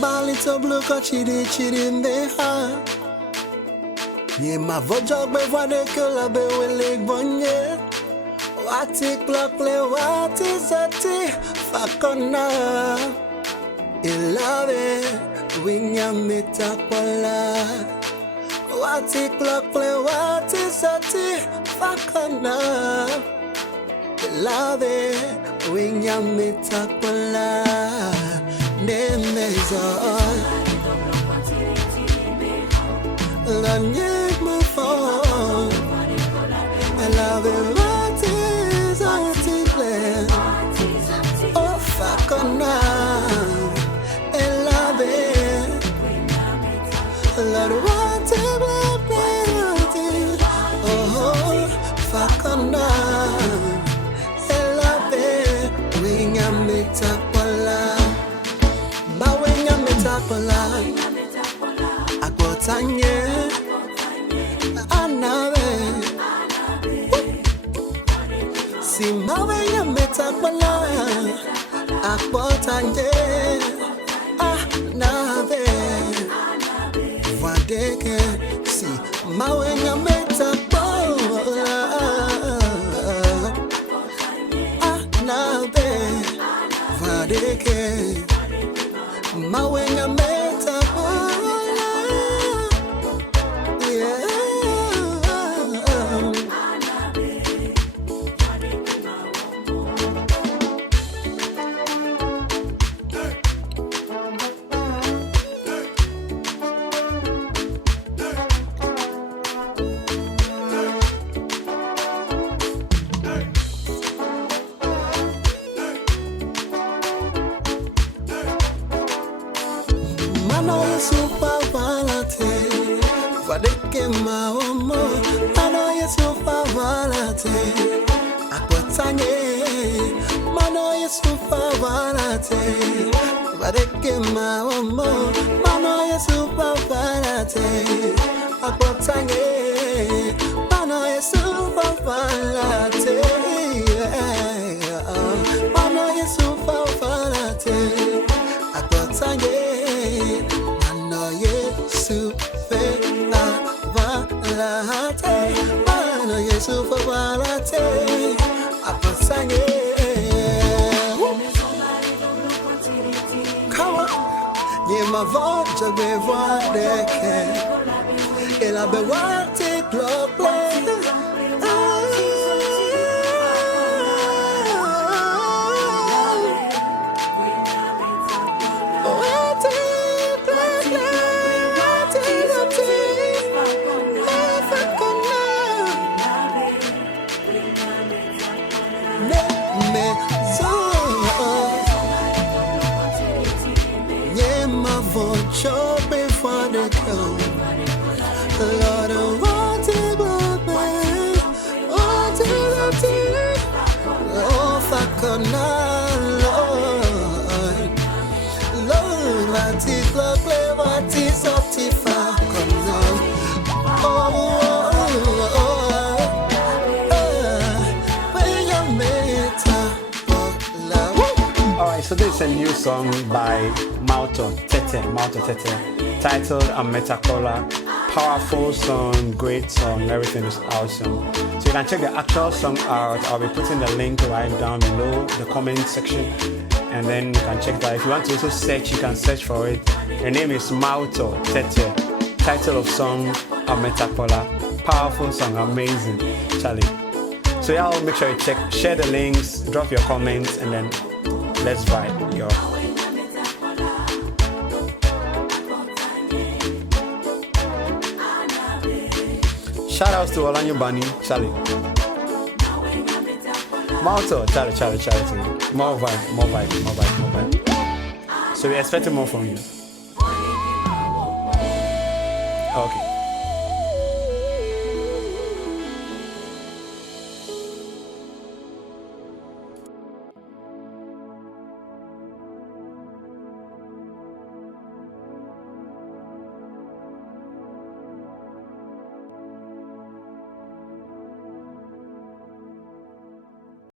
balito blue chidi chidi meha. Ye ma vojog be vade que la be wele bonye. Wati klokle wati zati fakona. Ilave winya Ametakpola. Wati klokle wati zati fakona. Ilave winya Ametakpola. Nemezon la nique me fond. Ilave wati zati ple. Oh fakona. Lord, what a beauty, oh, fakana, elabe, winya Ametakpola, ba winya Ametakpola, akotanye, anabe, si ma winya Ametakpola, akotanye, anabe. Vadeke, si Mawuto Ametakpola. Nabe, vadeke, Mawuto Ametakpola. Yeah. Mano ye super volatile, vadeke maomo. Mano ye super volatile, akotanye. Mano ye super volatile, vadeke maomo. Mano ye super volatile, akotanye. Mano ye super volatile, mano ye super volatile, akotanye. Mano ye super volatile, akotanye. Come on, ye ma voce be vadeke, e la be wati klokle. Show before they come. Lord, what it will be, what it will be. Oh, fakona, Lord, Lord, what it will be, what is up to fakona. Alright, so this is a new song by Mawuto Tetey, titled Ametakpola. Powerful song, great song, everything is awesome. So you can check the actual song out. I'll be putting the link right down below the comment section, and then you can check that. If you want to also search, you can search for it. Her name is Mawuto Tetey. Title of song Ametakpola. Powerful song, amazing, Charlie. So yeah, I'll make sure you check, share the links, drop your comments, and then let's vibe, yo. Shout outs to Olanyo Bani, Charlie. Mawuto, Charlie. More vibe. So we're expecting more from you.